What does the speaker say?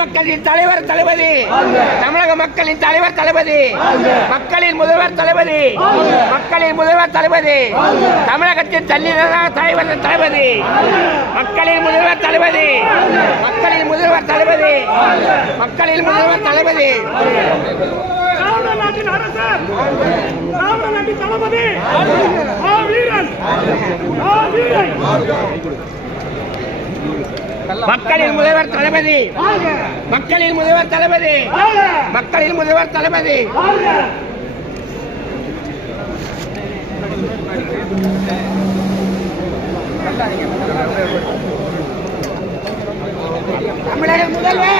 மக்களின் தலைவர் தளபதி, தமிழக மக்களின் தலைவர் தளபதி, மக்களின் முதல்வர் தளபதி, மக்களின் முதல்வர் தளபதி, தமிழகத்தின் தலைவர் தளபதி, மக்களின் முதல்வர் தளபதி, மக்களின் முதல்வர் தளபதி, மக்களின் முதல்வர் தளபதி, நாட்டின் அரசர், நாட்டின் தளபதி, வீரன், மக்களின் முதல்வர் தளபதி, மக்களின் முதல்வர் தளபதி, மக்களின் முதல்வர் தளபதி, தமிழக முதல்வர்